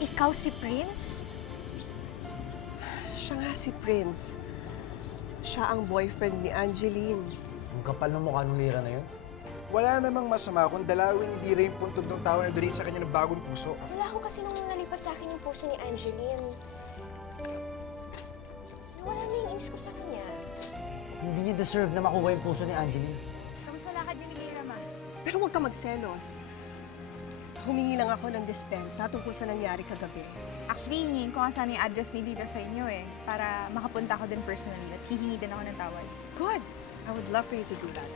Ikaw si Prince? Siya nga si Prince. Siya ang boyfriend ni Angeline. Ang kapal ng mukha ng Lira na yun. Wala namang masama kung dalawin ni Lira yung puntod ng tao na dali sa kanya ng bagong puso. Wala ko kasi nung nalipat sa akin yung puso ni Angeline. Nawala na yung inis ko sa kanya. Hindi niya deserve na makuha yung puso ni Angeline. Kamusta lakad niyo ni Lira, ma? Pero huwag ka magselos. Humingi lang ako ng dispensa tungkol sa nangyari kagabi. Actually, hingin ko nga sana yung address ni Lira sa inyo para makapunta ako din personally at hihingi din ako ng tawad. Good! I would love for you to do that.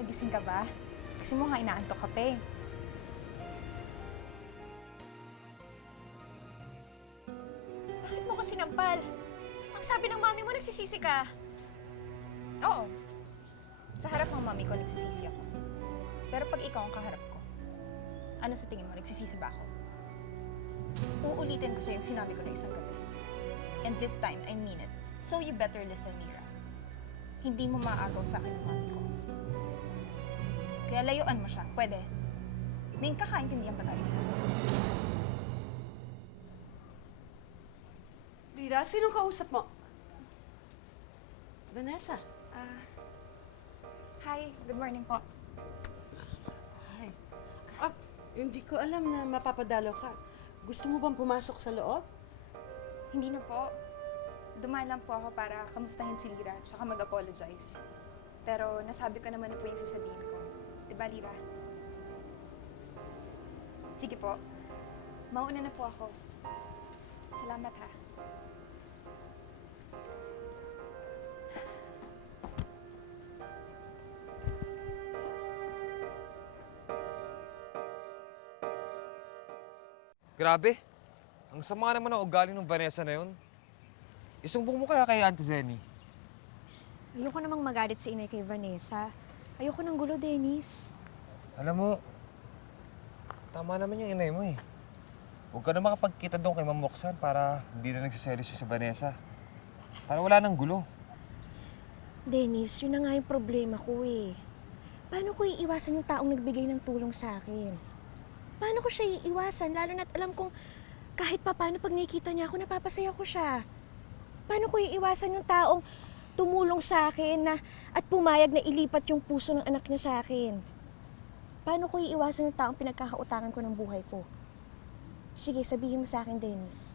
Nagising ka ba? Kasi mo nga inaantok ka pa eh. Bakit mo ko sinampal? Ang sabi ng mami mo, nagsisisi ka. Oo. Sa harap ng mami ko, nagsisisi ako. Pero pag ikaw ang kaharap ko, ano sa tingin mo, nagsisisi ba ako? Uulitin ko sa'yo yung sinabi ko na isang gabi. And this time, I mean it. So you better listen, Lira. Hindi mo maaagaw sa akin ng mami ko. Kaya layuan mo siya. Pwede. May kakaintindihan ba tayo? Lira, sinong kausap mo? Vanessa. Hi, good morning po. Hi. Hindi ko alam na mapapadalo ka. Gusto mo bang pumasok sa loob? Hindi na po. Dumaan lang po ako para kamustahin si Lira at saka mag-apologize. Pero nasabi ko naman na po yung sasabihin ko. Diba, Lira? Sige po. Mauna na po ako. Salamat, ha. Grabe. Ang sama naman ng ugali ng Vanessa na yun. Isumbong mo kaya kay Auntie Zenny. Ayoko namang magalit si inay kay Vanessa. Ayoko ng gulo, Dennis. Alam mo, tama naman yung inay mo eh. Huwag ka na makapagkita doon kay Ma'am Roxanne para hindi na nagsiselos si Vanessa. Para wala nang gulo. Dennis, yun na nga yung problema ko eh. Paano ko iiwasan yung taong nagbigay ng tulong sa akin? Paano ko siya iiwasan? Lalo na't alam kong kahit pa paano pag nakikita niya ako, napapasaya ko siya. Paano ko iiwasan yung taong tumulong sa akin na at pumayag na ilipat yung puso ng anak niya sa akin? Paano ko iiwasan yung taong pinagkakautangan ko ng buhay ko? Sige, sabihin mo sa akin, Dennis.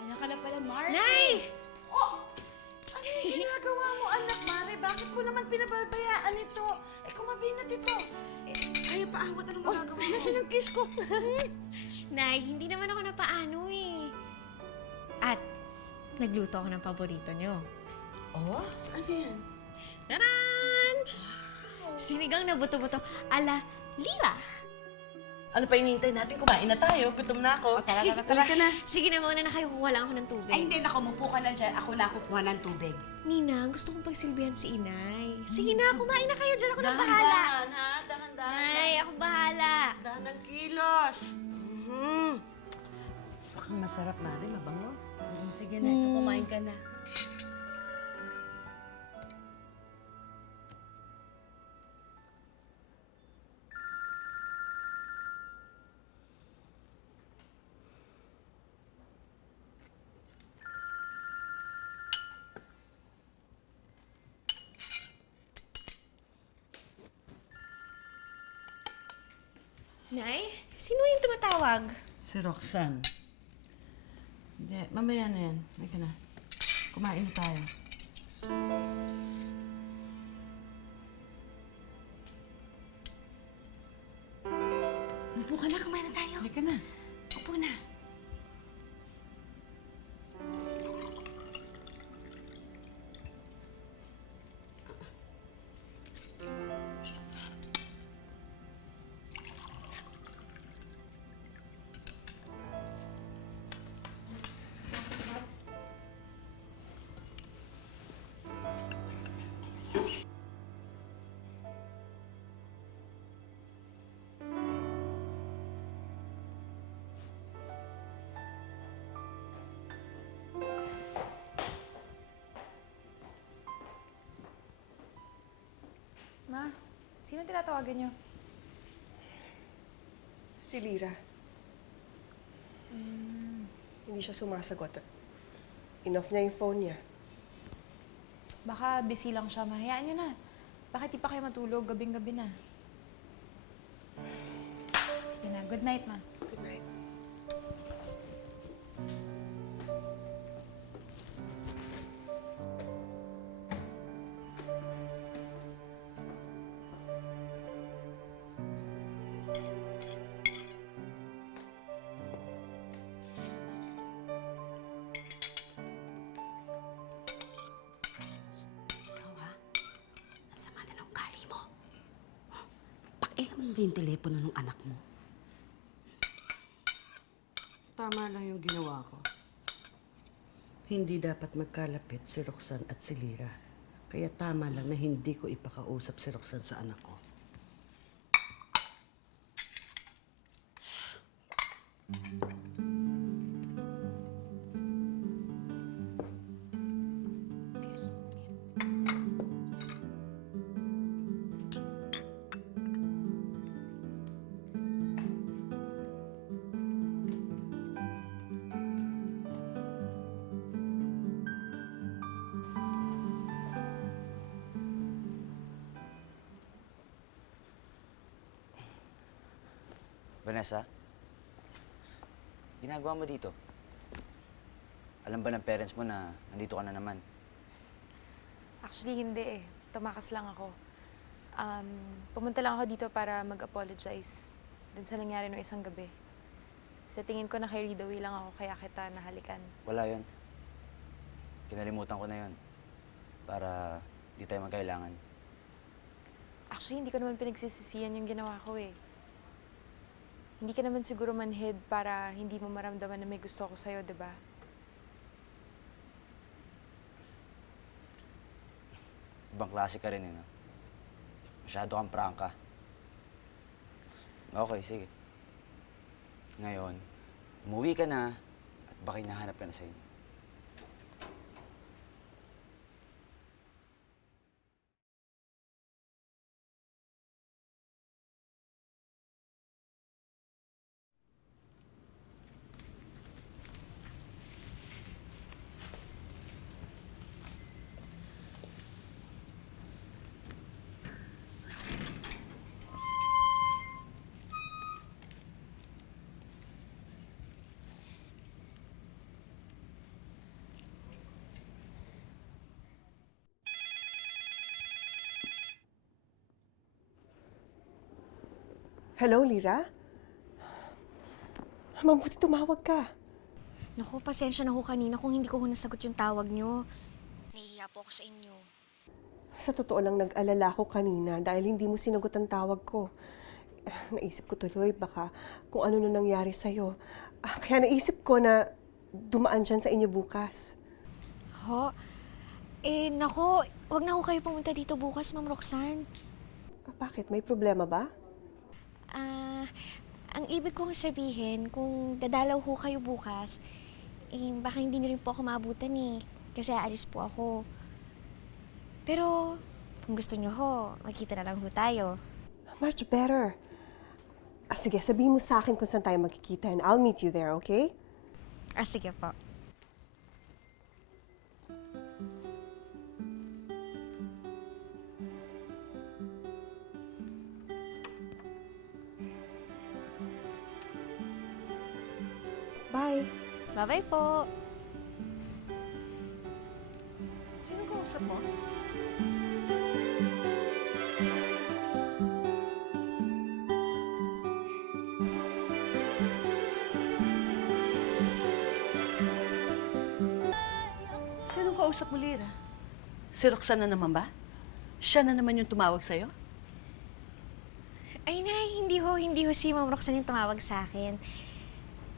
Ayan ka na pala, Mars. Nay! Ano yung ginagawa mo, anak Mare? Bakit ko naman pinababayaan ito? Kumabinat ito. Kaya paawat, anong magagawa mo? Nasaan ang kiss ko? Nay, hindi naman ako napaano eh. At nagluto ako ng paborito niyo. Oh? Ano yan? Taran! Sinigang na buto-buto ala Lira. Ano pa hinihintay natin? Kumain na tayo. Gutom na ako. Tara. Halika na. Sige na, mauna na kayo. Kukuha lang ako ng tubig. Ay, hindi. Nakumupo ka na dyan. Ako na kukuha ng tubig. Ninang, gusto kong pagsilbihan si inay. Sige na, kumain na kayo dyan. Ako na bahala. Dahan-dahan, ha? Dahan-dahan. Nay, ako bahala. Dahan ng kilos. Mukhang masarap, Mare. Mabango. Sige na, ito kumain ka na. Nay, sino yung tumatawag? Si Roxanne. Hindi, mamaya na yan. Halika na. Kumain na tayo. Upo ka na, kumain na tayo. Halika na. Upo na. Sino tinatawagan niyo? Si Lyra. Hindi siya sumasagot. Inoff niya yung phone niya. Baka busy lang siya. Mahayaan niyo na. Bakit di pa kayo matulog? Gabing-gabi na. Sige na. Good night, ma. Good night. Ikaw ha? Nasama na ng ugali mo. Pakialam mo ba yung telepono ng anak mo? Tama lang yung ginawa ko. Hindi dapat magkalapit si Roxanne at si Lyra. Kaya tama lang na hindi ko ipakausap si Roxanne sa anak ko. Vanessa, ginagawa mo dito? Alam ba ng parents mo na nandito ka na naman? Actually, hindi eh. Tumakas lang ako. Pumunta lang ako dito para mag-apologize dun sa nangyari noong isang gabi. Sa tingin ko naka-read away lang ako kaya kita nahalikan. Wala yon. Kinalimutan ko na yon. Para di tayo magkailangan. Actually, hindi ko naman pinagsisisihan yung ginawa ko eh. Hindi ka naman siguro manhid para hindi mo maramdaman na may gusto ako sa'yo, di ba? Ibang klase ka rin eh, no? Masyado kang prangka. Okay, sige. Ngayon, umuwi ka na at baka hinahanap ka na sa inyo. Hello, Lyra? Mabuti tumawag ka. Naku, pasensya na ho kanina kung hindi ko ho nasagot yung tawag nyo. Nahihiya po ako sa inyo. Sa totoo lang, nag-alala ko kanina dahil hindi mo sinagot ang tawag ko. Naisip ko tuloy baka kung ano na nangyari sa'yo. Kaya naisip ko na dumaan dyan sa inyo bukas. Ho? Naku, wag na ho kayo pumunta dito bukas, Ma'am Roxanne. Bakit? May problema ba? Ang ibig kong sabihin, kung dadalaw ho kayo bukas, baka hindi na rin po ako maabutan eh. Kasi aalis po ako. Pero, kung gusto nyo ho, magkita na lang ho tayo. Much better. Sige, sabihin mo sa akin kung saan tayo magkikita and I'll meet you there, okay? Sige po. Bye. Bye-bye po. Sino kausap mo? Sino kausap mo, Lyra? Si Roxanne na naman ba? Siya na naman yung tumawag sa'yo? Ay, Nay, hindi ho si Ma'am Roxanne yung tumawag sa akin.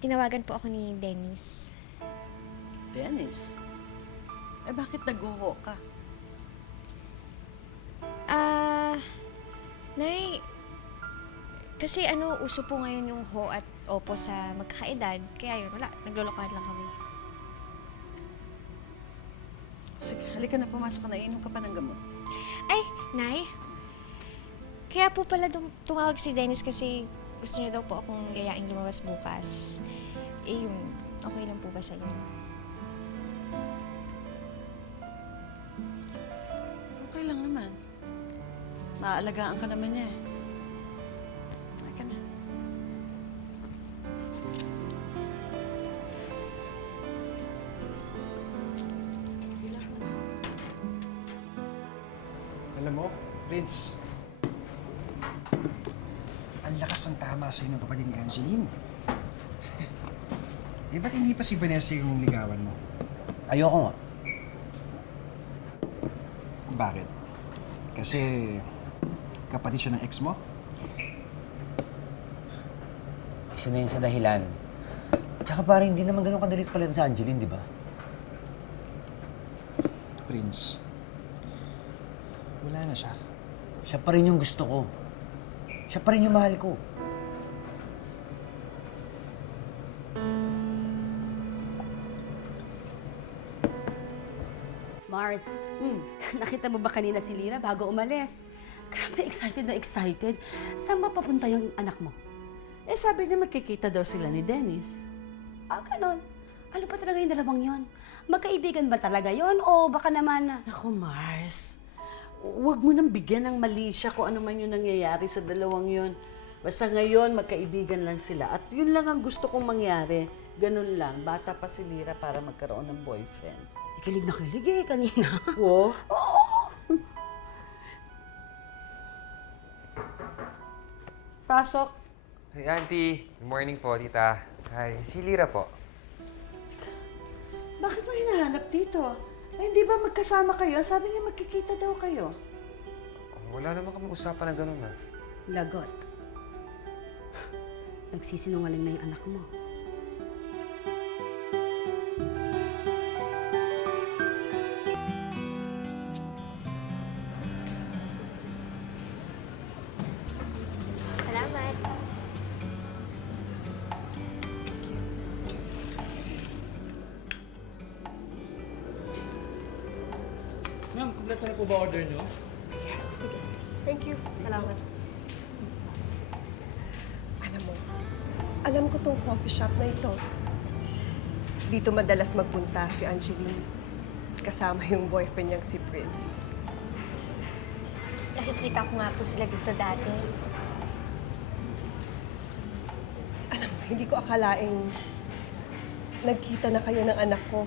Tinawagan po ako ni Dennis. Dennis? Bakit nag-uho ka? Nay, kasi uso po ngayon yung ho at opo sa magkakaedad. Kaya yun, wala, naglolokohan lang kami. Sige, halika na, pumasok ka na. Inom ka pa ng gamot. Ay, Nay, Kaya po pala tumawag si Dennis kasi gusto niya daw po akong yayaing lumabas bukas. Eh yun, okay lang po ba sa inyo? Okay lang naman. Maaalagaan ka naman niya eh. Okay ka na. Alam mo, Vince, ang lakas ng tama sa'yo ng kapatid ni Angeline. Eh, ba't hindi pa si Vanessa yung ligawan mo? Ayoko nga. Bakit? Kasi kapatid siya ng ex mo? Isa na yun sa dahilan. Tsaka parang hindi naman ganun kadalit pala sa Angeline, di ba? Prince, wala na siya. Siya pa rin yung gusto ko. Siya pa rin yung mahal ko. Mars, nakita mo ba kanina si Lyra bago umalis? Grabe, excited na excited. Saan ba papunta yung anak mo? Eh, sabi niya magkikita daw sila ni Dennis. Ah, ganon. Ano pa talaga yung dalawang yon? Magkaibigan ba talaga yon o baka naman Ako, Mars, huwag mo nang bigyan ng mali siya kung ano man yung nangyayari sa dalawang yon. Basta ngayon, magkaibigan lang sila. At yun lang ang gusto kong mangyari. Ganun lang, bata pa si Lyra para magkaroon ng boyfriend. kilig na kilig eh kanina? Oo? Pasok. Hey, Auntie. Good morning po, tita. Hi, si Lyra po. Bakit mo hinahanap dito? Eh, hindi ba magkasama kayo? Sabi niya magkikita daw kayo. Wala naman kami usapan na gano'n na. Lagot. Nagsisinungaling na yung anak mo. Salamat. Ma'am, kompleto na po ba order nyo? Yes, sige. Thank you. Salamat. Alam ko tong coffee shop na ito. Dito madalas magpunta si Angeline. Kasama yung boyfriend niyang si Prince. Nakikita ko nga po sila dito dati. Alam mo, hindi ko akalaing nagkita na kayo ng anak ko.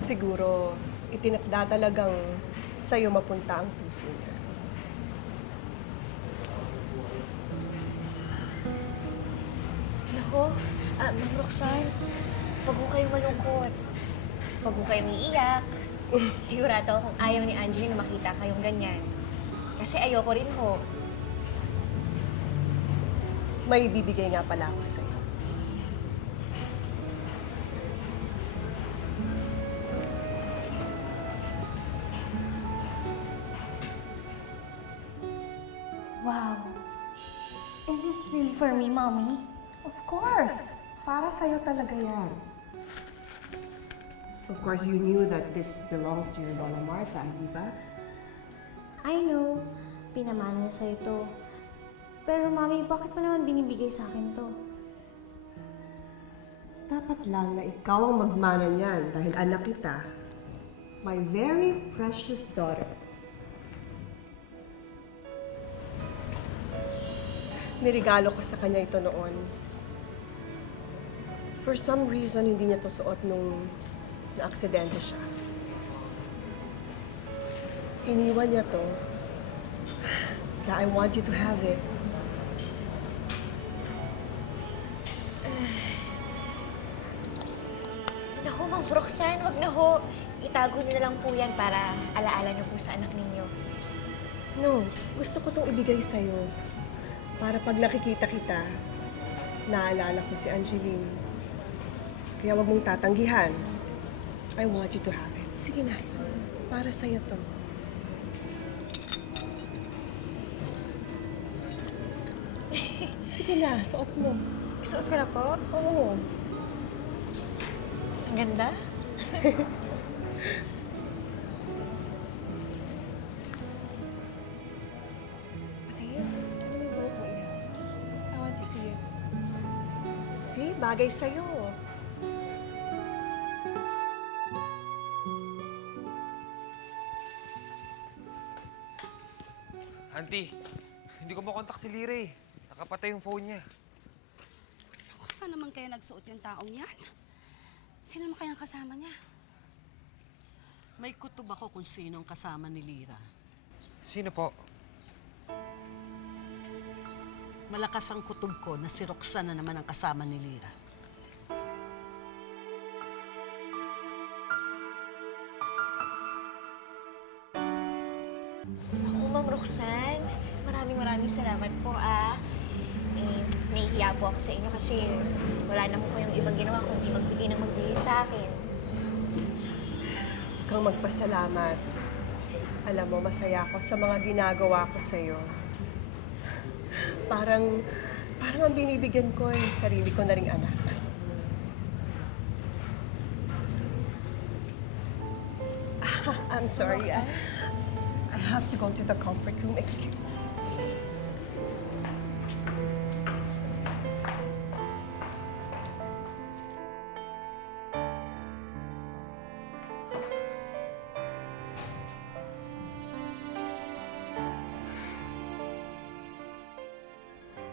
Siguro, itinakda talagang sa'yo mapunta ang puso niya. Nako, Ma'am Roxanne, wag ho kayong malungkot. Wag ho kayong iiyak. Sigurado akong ayaw ni Angeline na makita kayong ganyan. Kasi ayoko rin ho. May bibigay nga pala ako sa'yo. Wow. Is this really for me, Mommy? Of course! Para sa'yo talaga yan. Of course, you knew that this belongs to your Lola Marta, di ba? I know. Pinamana niya sa'yo to. Pero, Mommy, bakit mo naman binibigay sa akin to? Dapat lang na ikaw ang magmana niyan dahil anak kita. My very precious daughter. Nirigalo ko sa kanya ito noon. For some reason, hindi niya to suot nung na-aksidente siya. Iniwan niya to. Kaya I want you to have it. Naku, Ma'am Roxanne, wag na ho. Itago niyo na lang po yan para alaala niyo po sa anak ninyo. No, gusto ko tong ibigay sa'yo. Para pag nakikita kita, naalala ko si Angeline. Kaya wag mong tatanggihan. I want you to have it. Sige na, para sa'yo to. Sige na, suot mo. Suot ko na po. Oo. Ang ganda. bagay sa'yo. Auntie, hindi ko makontak si Lira eh. Nakapatay yung phone niya. Ako, saan naman kaya nagsuot yung taong yan? Sino naman kayang kasama niya? May kutob ako kung sinong kasama ni Lira. Sino po? Malakas ang kutob ko na si Roxanne na naman ang kasama ni Lira. Ako, Ma'am Roxanne, maraming salamat po nahihiya po ako sa inyo kasi wala naman po yung ibang ginawa kundi magbigay ng magbigay sa akin. Kang magpasalamat. Alam mo, masaya ako sa mga ginagawa ko sa'yo. Parang ang binibigyan ko yung sarili ko na ring anak. I'm sorry. I have to go to the comfort room. Excuse me.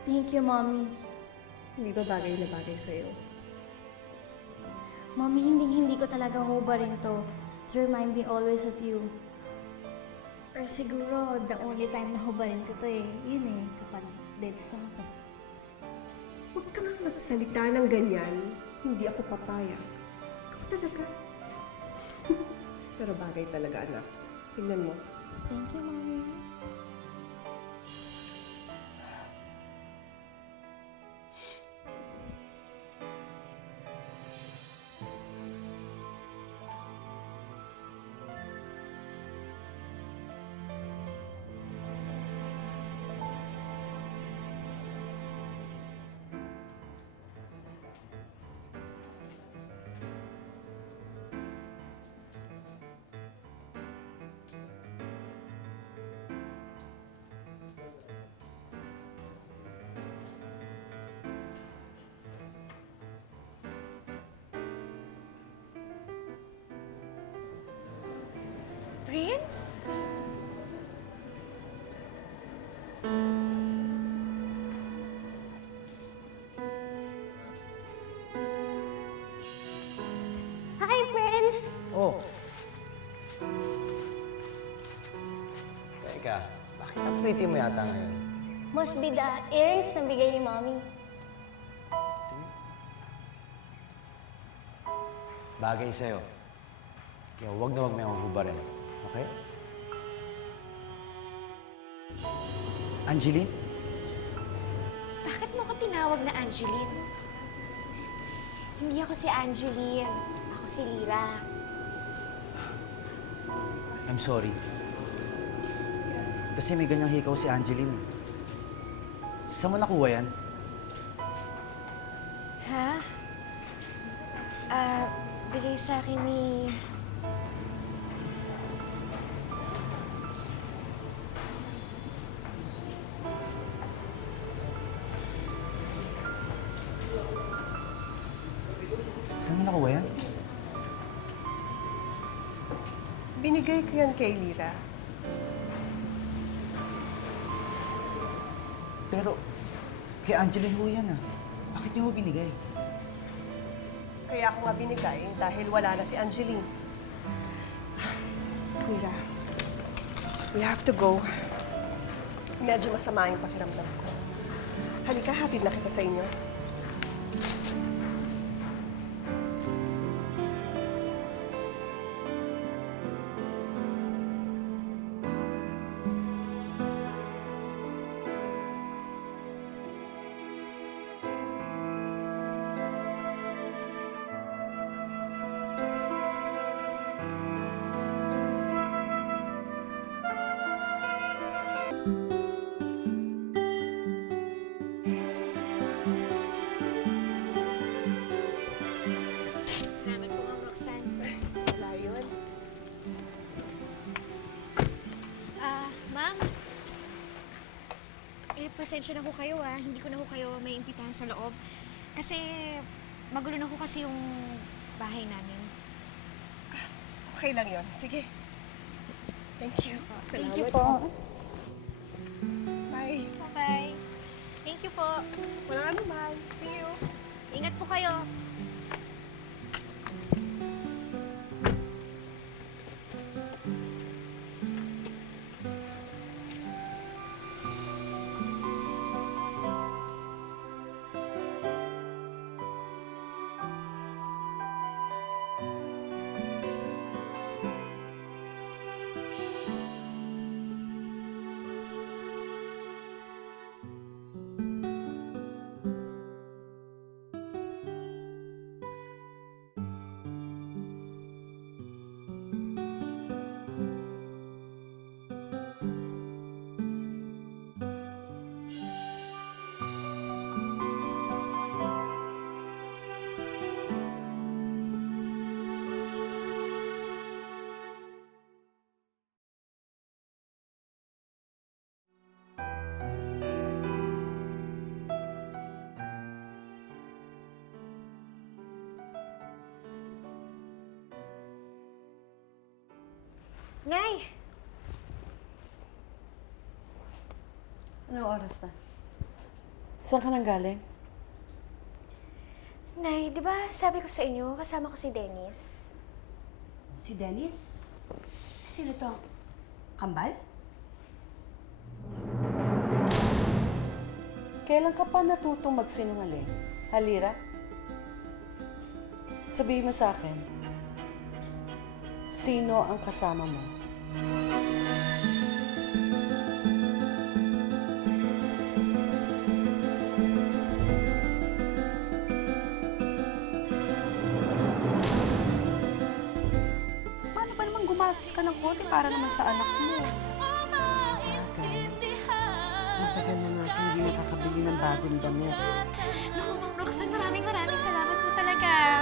Thank you, Mommy. Hindi ba bagay na bagay sa'yo? Mommy, hindi ko talaga hubarin to remind me always of you. Or siguro, the only time na hubarin ko to yun kapag dead song to. Huwag ka nga magsalita ng ganyan. Hindi ako papayag. Ikaw talaga. Pero bagay talaga, anak. Tingnan mo. Thank you, Mommy. Prince? Hi, Prince! Oh. Teka, bakit ang pretty mo yata ngayon? Must be the earrings na bigay ni Mommy. Bagay sa'yo. Kaya huwag na huwag may hubarin. Okay? Angeline? Bakit mo ako tinawag na Angeline? Hindi ako si Angeline. Ako si Lira. I'm sorry. Kasi may ganyang hikaw si Angeline eh. Saan mo nakuha yan? Ha? Bigay sa akin ni... Saan mo nakuha yan? Binigay ko yan kay Lira. Pero, kay Angeline ho yan ah. Bakit niyo ho binigay? Kaya ako nga binigay dahil wala na si Angeline. Lira, we have to go. Medyo masama yung pakiramdam ko. Halika, hatid na kita sa inyo. Salamat po, Ma'am Roxanne. Wala yun. Ma'am? Pasensya na ho kayo Hindi ko na ho kayo may imbitahan sa loob. Kasi Magulo na ho kasi yung bahay namin. Okay lang yon. Sige. Thank you. Thank you Salamat. po. Bye. Bye-bye. Thank you po. Walang anuman. See you. Ingat po kayo. Nay! Anong oras na? Saan ka nang galing? Nay, di ba sabi ko sa inyo, kasama ko si Dennis? Si Dennis? Sino to? Kambal? Kailan ka pa natutong magsinungaling? Halira? Sabihin mo sa akin, sino ang kasama mo? Paano ba naman gumastos ka ng konti para naman sa anak mo? Sabagay. Matagal na nga siya hindi nakakabili ng bagong damit. Naku, Ma'am Roxanne, maraming salamat po talaga.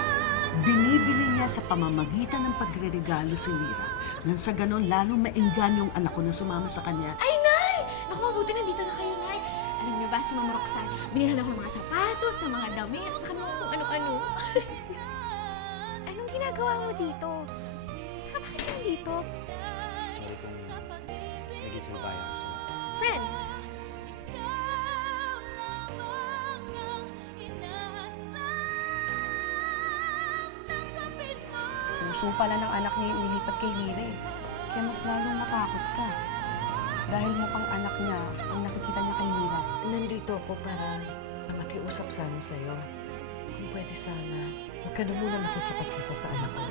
Binibili niya sa pamamagitan ng pagre-regalo si Lira. Nang sa ganon, lalong mainggan yung anak ko na sumama sa kanya. Ay, Nay! Naku, mabuti nandito na kayo, Nay. Alam niyo ba, si Ma'am Roxanne, binilhan ako ng mga sapatos, ng mga damit, saka mga kung ano-ano. Anong ginagawa mo dito? Saka bakit ka dito? Sorry kung naging sinubayan ko sa'yo. Friends! Puso pala ng anak niya yung ilipat kay Lira eh. Kaya mas lalong matakot ka. Dahil mukhang anak niya ang nakikita niya kay Lira. Nandito ako para makiusap sana sa'yo. Kung pwede sana, huwag ka na muna makikipagkita sa anak ko.